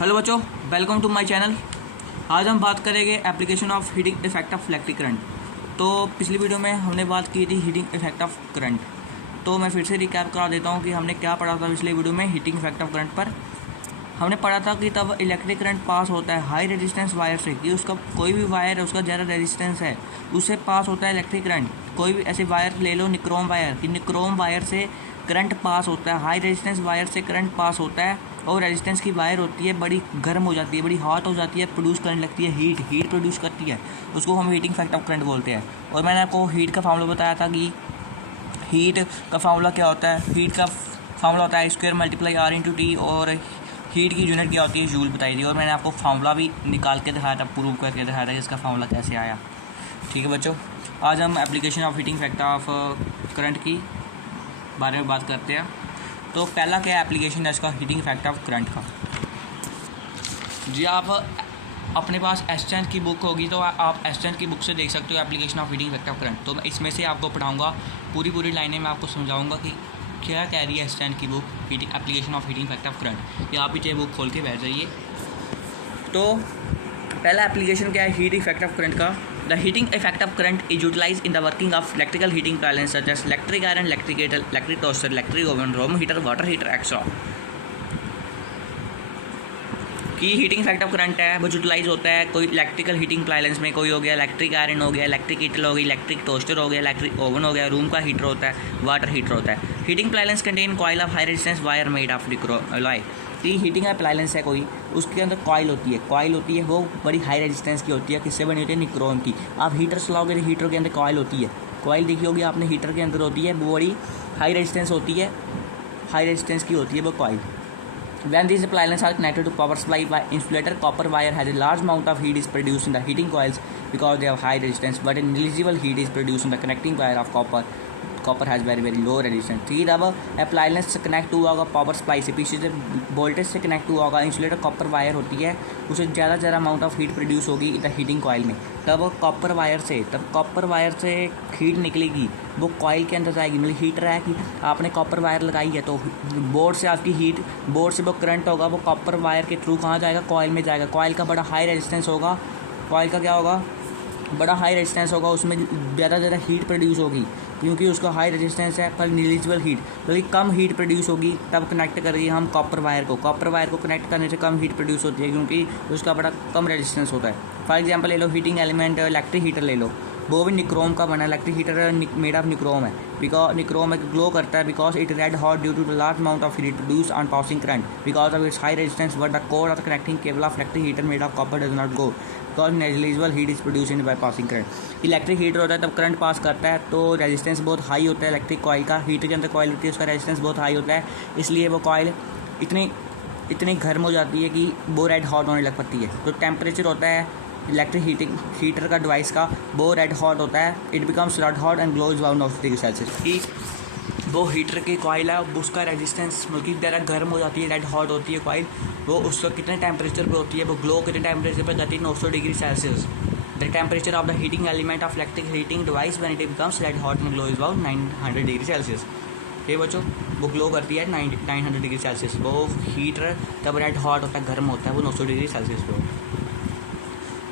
Hello बच्चों, welcome to my channel. आज हम बात करेंगे application of heating effect of electric current. तो पिछली वीडियो में हमने बात की थी हीटिंग इफेक्ट ऑफ करंट। तो मैं फिर से रिकैप करा देता हूँ कि हमने क्या पढ़ा था पिछली वीडियो में हीटिंग इफेक्ट ऑफ करंट पर। हमने पढ़ा था कि तब इलेक्ट्रिक करंट पास होता है हाई रेजिस्टेंस वायर से, कि उसका कोई भी वायर है उसका ज़्यादा रेजिस्टेंस है, उससे पास होता है इलेक्ट्रिक करंट। कोई भी ऐसे वायर ले लो, निक्रोम वायर, कि निक्रोम वायर से करंट पास होता है, हाई रेजिस्टेंस वायर से करंट पास होता है, और रेजिस्टेंस की वायर होती है बड़ी गर्म हो जाती है, बड़ी हॉट हो जाती है, प्रोड्यूस करने लगती है हीट प्रोड्यूस करती है, उसको हम हीटिंग इफेक्ट ऑफ करंट बोलते हैं। और मैंने आपको हीट का फार्मूला बताया था कि हीट का फार्मूला क्या होता है। हीट का फार्मूला होता है square multiply R into T, और हीट की यूनिट क्या होती है जूल बताई थी, और मैंने आपको फार्मूला भी निकाल के दिखाया था, प्रूव करके दिखाया था कि इसका फार्मूला कैसे आया। ठीक है बच्चों, आज हम application of heating effect of current की बारे में बात करते हैं। तो पहला क्या एप्लीकेशन है इसका, हीटिंग इफेक्ट ऑफ करंट का। जी आप अपने पास एस्टेंट की बुक होगी तो आप एस्टेंट की बुक से देख सकते हो application of heating effect of current. तो मैं इसमें से आपको पढ़ाऊंगा, पूरी लाइनें मैं आपको समझाऊंगा कि क्या कह रही है एस्टेंट की book heating application of heating effect of current. या आप भी चाहे बुक खोल के बैठ जाइए। तो पहला एप्लीकेशन क्या है हीट इफेक्ट ऑफ करंट का। The heating effect of current is utilize in the working of electrical heating appliances such as electric iron, electric kettle, electric toaster, electric oven, room heater, water heater extra. की heating effect of current है वो utilise होता है कोई electrical heating appliance में। कोई हो गया इलेक्ट्रिक आयरन हो गया, इलेक्ट्रिक केटल हो गई, इलेक्ट्रिक टोस्टर हो गया, इलेक्ट्रिक ओवन हो गया, रूम का हीटर होता है, वाटर हीटर होता है। Heating appliance contain coil of high resistance wire made of nichrome. कि हीटिंग अप्लायंस है कोई, उसके अंदर कॉइल होती है, वो बड़ी हाई रेजिस्टेंस की होती है। किससे बनी होती है? निक्रोम की। आप हीटर चलाओगे तो हीटर के अंदर कॉइल होती है, कॉइल देखी होगी आपने, हीटर के अंदर होती है, वो बड़ी हाई रेजिस्टेंस होती है, हाई रेजिस्टेंस की होती है वो coil. When these appliances are connected to power supply by insulator, copper wire has a large amount of heat is produced in the heating coils because they have high resistance, but a negligible heat is produced in the connecting wire of copper. Copper has very low resistance. ठीक है, अब appliance से connect हुआ होगा power supply से, पीछे से voltage से कनेक्ट हुआ होगा, इंसुलेटर कॉपर वायर होती है, उसे ज़्यादा अमाउंट ऑफ हीट प्रोड्यूस होगी द हीटिंग कॉइल में। तब कॉपर वायर से हीट निकलेगी, वो कॉइल के अंदर जाएगी। मतलब हीटर है कि आपने कॉपर वायर लगाई है तो बोर्ड से आपकी हीट, बोर्ड से वो करंट होगा, वो कॉपर वायर के थ्रू कहाँ जाएगा? कॉइल में जाएगा। कॉइल का बड़ा हाई रेजिस्टेंस होगा, कॉइल का क्या होगा? बड़ा हाई रेजिस्टेंस होगा, उसमें ज़्यादा हीट प्रोड्यूस होगी क्योंकि उसका हाई रेजिस्टेंस है, पर निग्लिजिबल हीट, तो कम हीट प्रोड्यूस होगी। तब कनेक्ट करेंगे हम कॉपर वायर को कनेक्ट करने से कम हीट प्रोड्यूस होती है क्योंकि उसका बड़ा कम रेजिस्टेंस होता है। फॉर एग्जांपल ले लो हीटिंग एलिमेंट, इलेक्ट्रिक हीटर ले लो, वो भी निक्रोम का बना electric heater made of nichrome है। बिकॉज निक्रोम एक ग्लो करता है because it red hot due to the large amount of heat produce on passing current because of its high resistance, but the core of the connecting cable of electric heater made of copper does not go because negligible heat is produce in by passing current. Electric heater होता है तब current pass करता है तो resistance बहुत high होता है electric coil का। हीटर के अंदर कॉइल होती है, उसका रेजिस्टेंस बहुत हाई होता है, इसलिए वो कॉइल इतनी गर्म हो जाती है कि वो रेड हॉट होने लग पड़ती है। तो टेम्परेचर होता है इलेक्ट्रिक हीटर का डिवाइस का, वो रेड हॉट होता है, it becomes red hot and glows around of degree Celsius. कि वो हीटर की कॉइल है, उसका रेजिस्टेंस मतलब ज़्यादा गर्म हो जाती है, रेड हॉट होती है कॉइल, वो उसका कितने टेम्परेचर पर होती है? वो ग्लो कितने टेम्परेचर पर जाती है? 900 degree Celsius. The temperature of the heating element of electric heating device when it becomes red hot and glow is about 900 degree Celsius. ये बच्चों, वो ग्लो करती है 900 डिग्री सेल्सियस। वो हीटर तब रेड हॉट होता है, गर्म होता है, वो 900 डिग्री सेल्सियस पे हो।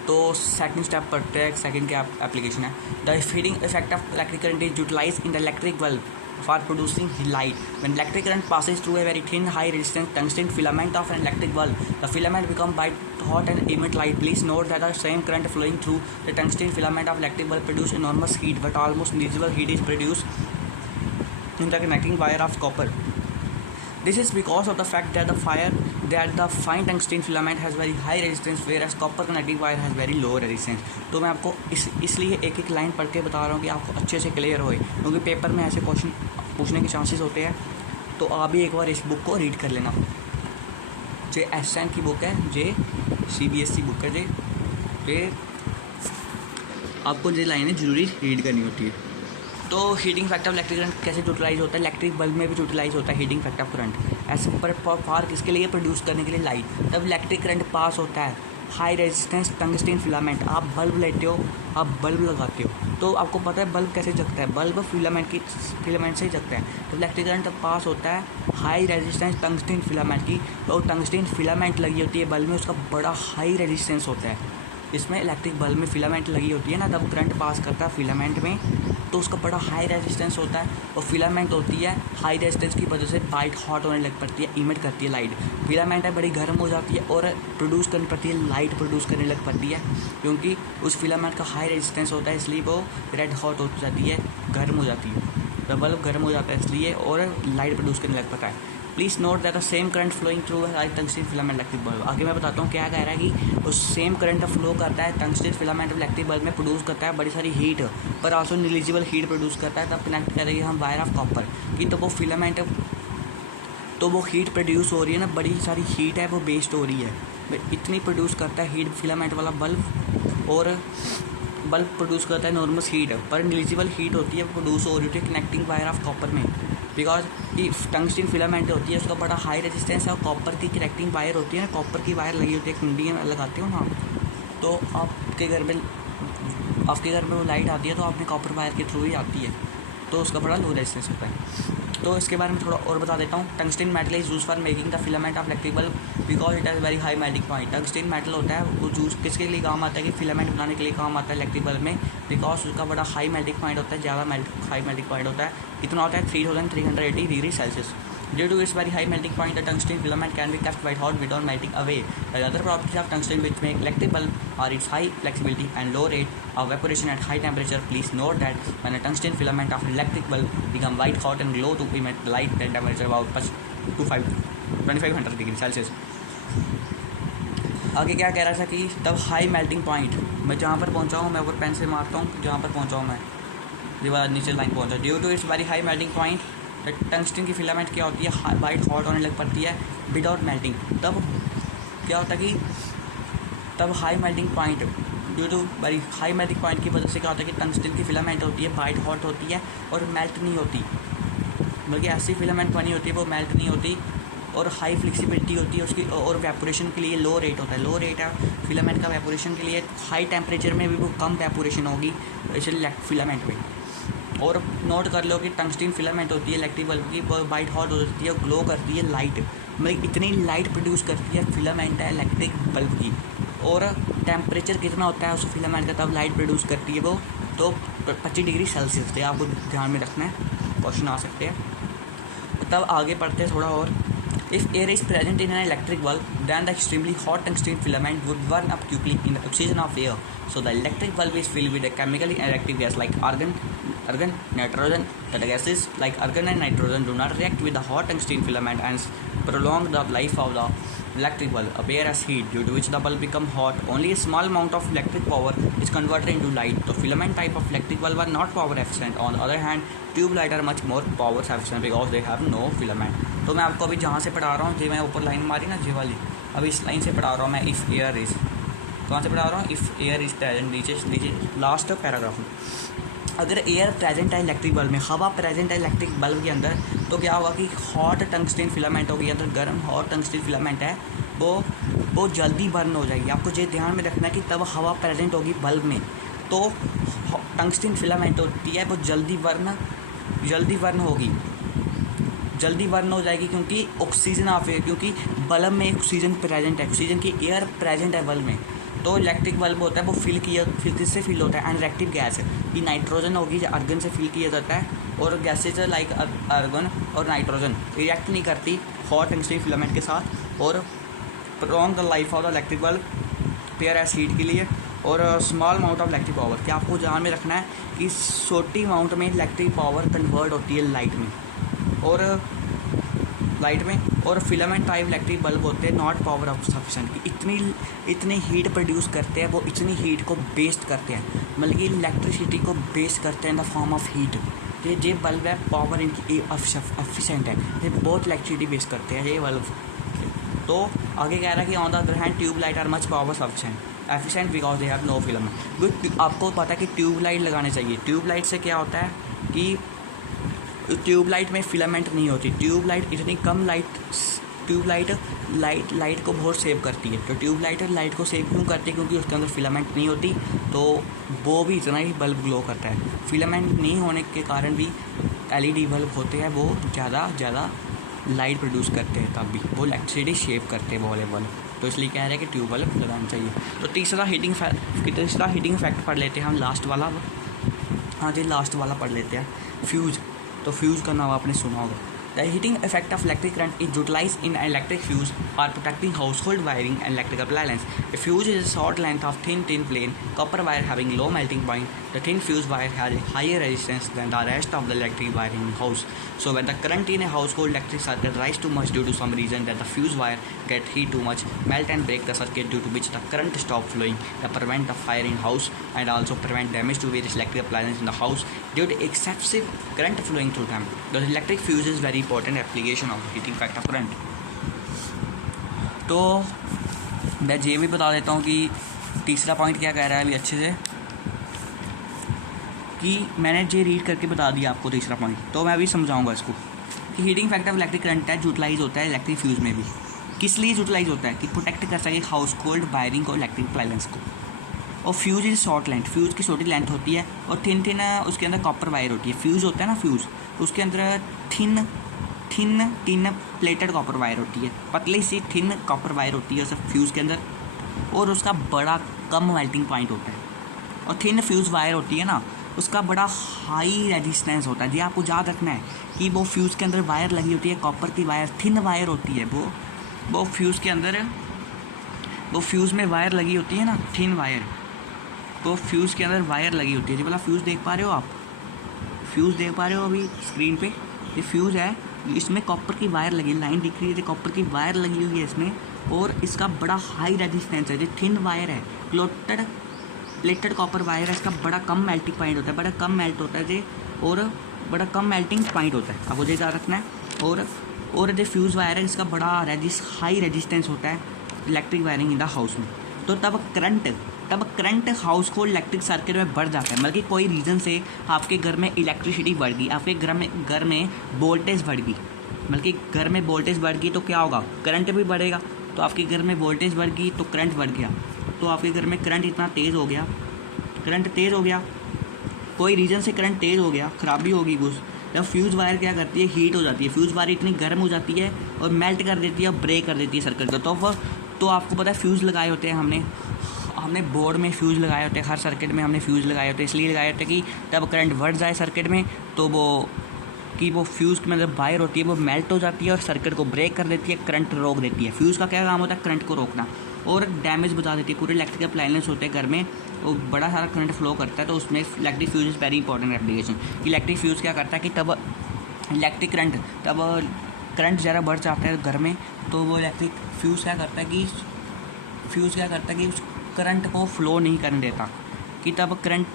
तो सेकंड स्टेप पढ़ते हैं, सेकंड क्या एप्लीकेशन है। The heating effect of electric current is utilize in the electric bulb for producing light. When electric current passes through a very thin high resistance tungsten filament of an electric bulb, the filament becomes white hot and emit light. Please note that the same current flowing through the tungsten filament of electric bulb produce enormous heat, but almost negligible heat is produced in the connecting wire of copper. This is because of the fact that the fine tungsten filament has very high resistance whereas copper connecting wire has very low resistance. तो मैं आपको इसलिए एक line पढ़ के बता रहा हूँ कि आपको अच्छे से क्लियर होए, क्योंकि पेपर में ऐसे क्वेश्चन पूछने के चांसेस होते हैं। तो आप भी एक बार इस बुक को रीड कर लेना। जे एसएन की बुक है, जे CBSE बुक है, जे आपको ये लाइनें जरूरी रीड करनी होती है। तो heating factor of electric current कैसे यूटिलाइज होता है? इलेक्ट्रिक बल्ब में भी यूटिलाइज होता है हीटिंग फैक्टर ऑफ करंट। ऐसे पर किसके लिए? प्रोड्यूस करने के लिए लाइट। तब इलेक्ट्रिक करंट पास होता है हाई रेजिस्टेंस टंगस्टन फिलामेंट। आप बल्ब लेते हो, आप बल्ब लगाते हो, तो आपको पता है बल्ब कैसे जगता है, बल्ब फिलामेंट से ही जगता है। तो इलेक्ट्रिक करंट पास होता है हाई रेजिस्टेंस टंगस्टन फिलामेंट की, तो टंगस्टन फिलामेंट लगी होती है बल्ब में, उसका बड़ा हाई रेजिस्टेंस होता है। इसमें इलेक्ट्रिक बल्ब में फिलामेंट लगी होती है ना, तब करंट पास करता है फिलामेंट में, तो उसका बड़ा हाई रेजिस्टेंस होता है। और फिलामेंट होती है हाई रेजिस्टेंस की वजह से लाइट हॉट होने लग पड़ती है, इमिट करती है लाइट। फिलामेंट है बड़ी गर्म हो जाती है और प्रोड्यूस करनी पड़ती है, लाइट प्रोड्यूस करने लग पड़ती है, क्योंकि उस फिलामेंट का हाई रेजिस्टेंस होता है, इसलिए वो रेड हॉट हो जाती है, गर्म हो जाती है। तो बल्ब गर्म हो जाता है इसलिए, और लाइट प्रोड्यूस करने लग पड़ता है। Please note that the same current flowing through tungsten filament electric bulb. आगे मैं बताता हूँ क्या कह रहा है कि उस सेम करंट फ्लो करता है टंगस्टन फिलामेंट इलेक्ट्रिक बल्ब में, प्रोड्यूस करता है बड़ी सारी हीट, पर आल्सो निग्लिजिबल हीट प्रोड्यूस करता है। तब कनेक्ट करेंगे हम वायर ऑफ कॉपर की, तो वो फिलामेंट, तो वो हीट प्रोड्यूस हो रही है ना, बड़ी सारी हीट है वो वेस्ट हो रही है, इतनी प्रोड्यूस करता है हीट फिलामेंट वाला बल्ब। और बल्ब प्रोड्यूस करता है नॉर्मल हीट, पर निग्लिजिबल हीट होती है वो प्रोड्यूस हो रही है कनेक्टिंग वायर ऑफ कॉपर में, बिकॉज कि टंगस्टन फिलामेंट होती है, उसका बड़ा हाई रेजिस्टेंस है, और कॉपर की कनेक्टिंग वायर होती है ना, कॉपर की वायर लगी होती है, कुंडी में लगाते हो ना, तो आपके घर में वो लाइट आती है तो आपने कॉपर वायर के थ्रू ही आती है, तो उसका बड़ा लो रेजिस्टेंस होता है। तो इसके बारे में थोड़ा और बता देता हूँ। Tungsten metal is use for making the filament of electric bulb because it has very high melting point. Tungsten metal होता है वो यूज किसके लिए काम आता है कि फिलामेंट बनाने के लिए काम आता है इलेक्ट्रिक बल्ब में, बिकॉज उसका बड़ा हाई मेल्टिंग पॉइंट होता है, ज़्यादा हाई मेल्टिंग पॉइंट होता है, कितना होता है 3380 degree Celsius. Due to its very high melting point, the tungsten filament can be kept white hot without melting away. The other properties of tungsten which make electric bulb are its high flexibility and low rate of evaporation at high temperature. Please note that when a tungsten filament of electric bulb become white hot and glow to emit light at temperature about 2500 degree Celsius. आगे क्या कह रहा था कि तब high melting point, मैं जहाँ पर पहुँचा हूँ मैं ऊपर पेन से मारता हूँ, जहाँ पर पहुँचा हूँ मैं दीवार नीचे लाइन पहुँचा। Due to its very high melting point, tungsten की फिलामेंट क्या होती है वाइट हॉट होने लग पड़ती है विदाउट मेल्टिंग। तब क्या होता है कि तब high melting point, due to very high melting point की वजह से क्या होता है कि टंगस्टन की फिलामेंट होती है वाइट हॉट होती है और मेल्ट नहीं होती, बल्कि ऐसी फिलामेंट बनी होती है वो मेल्ट नहीं होती, और हाई फ्लेक्सिबिलिटी होती है उसकी, और वेपोरेशन के लिए लो रेट होता है, लो रेट है फिलामेंट का वेपोरेशन के लिए, हाई टेम्परेचर में भी वो कम वेपोरेशन होगी इसलिए फिलामेंट में। और नोट कर लो कि टंगस्टन फिलामेंट होती है इलेक्ट्रिक बल्ब की, वो वाइट हॉट हो जाती है, ग्लो करती है लाइट, मतलब इतनी लाइट प्रोड्यूस करती है फिलामेंट है इलेक्ट्रिक बल्ब की। और टेम्परेचर कितना होता है उस फिलामेंट का तब लाइट प्रोड्यूस करती है वो, तो 25 डिग्री सेल्सियस थे, आपको ध्यान में रखना है, क्वेश्चन आ सकते हैं। तब आगे पढ़ते हैं थोड़ा और। If air is present in an electric bulb, then the extremely hot tungsten filament would burn up quickly in the oxygen of air. So the electric bulb is filled with a chemically reactive gas like argon, nitrogen. The gases like argon and nitrogen do not react with the hot tungsten filament and prolong the life of the electric bulb. Appear as heat, due to which the bulb become hot. Only a small amount of electric power is converted into light. The filament type of electric bulb are not power efficient. On the other hand, tube light are much more power efficient because they have no filament. तो मैं आपको अभी जहाँ से पढ़ा रहा हूँ, जो मैं ऊपर लाइन मारी ना, जे वाली, अभी इस लाइन से पढ़ा रहा हूँ मैं। इफ़ एयर इज, कहाँ से पढ़ा रहा हूँ? इफ़ एयर इज प्रेजेंट, नीचे लास्ट पैराग्राफ में। अगर एयर प्रेजेंट है इलेक्ट्रिक बल्ब में, हवा प्रेजेंट है इलेक्ट्रिक बल्ब के अंदर, तो क्या होगा कि हॉट टंगस्टन फिलामेंट होगी अंदर, गर्म हॉट टंगस्टन फिलामेंट है वो जल्दी बर्न हो जाएगी। आपको ये ध्यान में रखना है कि तब हवा प्रेजेंट होगी बल्ब में, तो टंगस्टन फिलामेंट होती है वो जल्दी बर्न होगी, जल्दी बर्न हो जाएगी, क्योंकि ऑक्सीजन ऑफ एयर, क्योंकि बल्ब में ऑक्सीजन प्रेजेंट है, ऑक्सीजन की एयर प्रेजेंट है बल्ब में। तो इलेक्ट्रिक बल्ब होता है वो फिल किससे फिल होता है? अनरिएक्टिव गैस, ये नाइट्रोजन होगी जो आर्गन से फिल किया जाता है, और गैसेज लाइक आर्गन और नाइट्रोजन रिएक्ट नहीं करती हॉट टंगस्टन फिलामेंट के साथ, और prolong the life of the electric bulb pair as heat के लिए। और small amount of electric power, क्या आपको ध्यान में रखना है कि छोटी अमाउंट में इलेक्ट्रिक पावर कन्वर्ट होती है लाइट में, और फिलामेंट टाइप इलेक्ट्रिक बल्ब होते हैं नॉट पावर ऑफ सफिशेंट, इतनी हीट प्रोड्यूस करते हैं वो, इतनी हीट को बेस्ट करते हैं, मतलब कि इलेक्ट्रिसिटी को बेस्ट करते हैं in the form of heat. ये बल्ब है पावर इनकी एफिशिएंट है, ये बहुत इलेक्ट्रिसिटी बेस्ट करते हैं ये बल्ब। तो आगे कह रहा है कि on the other hand tube light are much power sufficient efficient because they have no filament. आपको पता है कि ट्यूब लाइट लगाने चाहिए। ट्यूब लाइट से क्या होता है कि ट्यूब लाइट में फिलामेंट नहीं होती, ट्यूब लाइट लाइट को बहुत सेव करती है। तो ट्यूबलाइट लाइट को सेव क्यों करती है? क्योंकि उसके अंदर फिलामेंट नहीं होती, तो वो भी इतना ही बल्ब ग्लो करता है। फिलामेंट नहीं होने के कारण भी LED बल्ब होते हैं, वो ज़्यादा लाइट प्रोड्यूस करते हैं, तब भी वो इलेक्ट्रिसिटी शेव करते हैं वो वाले बल्ब। तो इसलिए कह रहे हैं कि ट्यूब बल्ब लगाना चाहिए। तो तीसरा हीटिंग इफेक्ट पढ़ लेते हैं हम, लास्ट वाला। हाँ जी, लास्ट वाला पढ़ लेते हैं, फ्यूज़। तो फ्यूज़ का नाम आपने सुना होगा। The heating effect of electric current is utilized in electric fuse for protecting household wiring and electric appliances. A fuse is a short length of thin plain copper wire having low melting point. The thin fuse wire has a higher resistance than the rest of the electric wiring in the house. So when the current in a household electric circuit rise too much due to some reason that the fuse wire get heat too much, melt and break the circuit, due to which the current stop flowing, that prevent the fire in house and also prevent damage to various electric appliances in the house due to excessive current flowing through them. The electric fuse is very important application of heating effect of current. तो मैं ये भी बता देता हूँ कि तीसरा point क्या कह रहा है अभी अच्छे से, कि मैंने ये रीड करके बता दिया आपको तीसरा पॉइंट, तो मैं अभी समझाऊंगा इसको कि heating effect of electric current है यूटिलाइज होता है इलेक्ट्रिक फ्यूज़ में भी। किस लिए यूटिलाइज होता है? कि प्रोटेक्ट कर सके हाउस होल्ड वायरिंग को, इलेक्ट्रिक अप्लायंस को। और fuse is short length, fuse की छोटी लेंथ होती है, और थिन उसके अंदर कॉपर वायर होती है। फ्यूज़ होता है ना फ्यूज़, उसके अंदर थिन प्लेटेड कॉपर वायर होती है, पतली सी थिन कॉपर वायर होती है उस फ्यूज़ के अंदर, और उसका बड़ा कम मेल्टिंग पॉइंट होता है। और थिन फ्यूज़ वायर होती है ना, उसका बड़ा हाई रेजिस्टेंस होता है। जी आपको याद रखना है कि वो फ्यूज़ के अंदर वायर लगी होती है, कॉपर की वायर, थिन वायर होती है वो फ्यूज़ के अंदर, वो फ्यूज़ में वायर लगी होती है ना, थिन वायर, वो फ्यूज़ के अंदर वायर लगी होती है। जी बोला फ्यूज़ देख पा रहे हो आप? फ्यूज़ देख पा रहे हो अभी स्क्रीन पे? ये फ्यूज़ है, इसमें कॉपर की वायर लगी, लाइन दिख रही है, कॉपर की वायर लगी हुई है इसमें, और इसका बड़ा हाई रेजिस्टेंस है। जो थिन वायर है, प्लेटेड कॉपर वायर है, इसका बड़ा कम मेल्टिंग पॉइंट होता है, बड़ा कम मेल्ट होता है जी, और बड़ा कम मेल्टिंग पॉइंट होता है, आपको ये याद रखना है। और जो फ्यूज़ वायर है, इसका बड़ा हाई रेजिस्टेंस होता है electric wiring in the house में। तो तब current house hold electric circuit में बढ़ जाता है। मतलब कि कोई रीज़न से आपके घर में इलेक्ट्रिसिटी बढ़ गई, आपके घर में वोल्टेज बढ़ गई, मतलब कि घर में वोल्टेज बढ़ गई तो क्या होगा? करंट भी बढ़ेगा। तो आपके घर में वोल्टेज बढ़ गई तो करंट बढ़ गया, तो आपके घर में करंट इतना तेज़ हो गया, कोई रीज़न से करंट तेज़ हो गया, ख़राबी होगी कुछ, जब फ्यूज़ वायर क्या करती है, हीट हो जाती है। फ्यूज़ वायर इतनी गर्म हो जाती है और मेल्ट कर देती है और ब्रेक कर देती है सर्किट को। तो आपको पता है फ्यूज़ लगाए होते हैं हमने बोर्ड में फ्यूज़ लगाए होते हैं, हर सर्किट में हमने फ्यूज़ लगाए होते हैं। इसलिए लगाए होते हैं कि तब करंट बढ़ जाए सर्किट में, तो वो फ्यूज़ की मतलब वायर होती है वो मेल्ट हो जाती है और सर्किट को ब्रेक कर देती है, करंट रोक देती है। फ्यूज़ का क्या काम होता है? करंट को रोकना, और डैमेज बता देती है। पूरे इलेक्ट्रिक अप्लायंस होते हैं घर में, वो बड़ा सारा करंट फ्लो करता है, तो उसमें electric fuse is very important application. Electric fuse क्या करता है कि तब करंट ज़्यादा बढ़ जाता है घर में, तो वो इलेक्ट्रिक फ्यूज़ क्या करता है कि उस करंट को फ्लो नहीं करने देता, कि तब करंट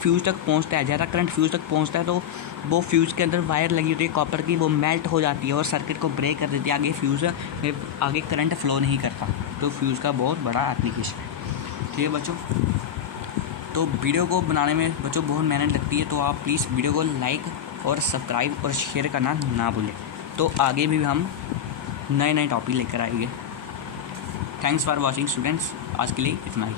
फ्यूज़ तक पहुंचता है, ज़्यादा करंट फ्यूज़ तक पहुंचता है, तो वो फ्यूज़ के अंदर वायर लगी होती है कॉपर की, वो मेल्ट हो जाती है और सर्किट को ब्रेक कर देती है, आगे करंट फ्लो नहीं करता। तो फ्यूज़ का बहुत बड़ा एप्लीकेशन है। ठीक है बच्चों, तो वीडियो को बनाने में बच्चों बहुत मेहनत लगती है, तो आप प्लीज़ वीडियो को लाइक और सब्सक्राइब और शेयर करना ना भूलें। तो आगे भी हम नए टॉपिक लेकर आएंगे। थैंक्स फॉर वॉचिंग स्टूडेंट्स, आज के लिए इतना ही।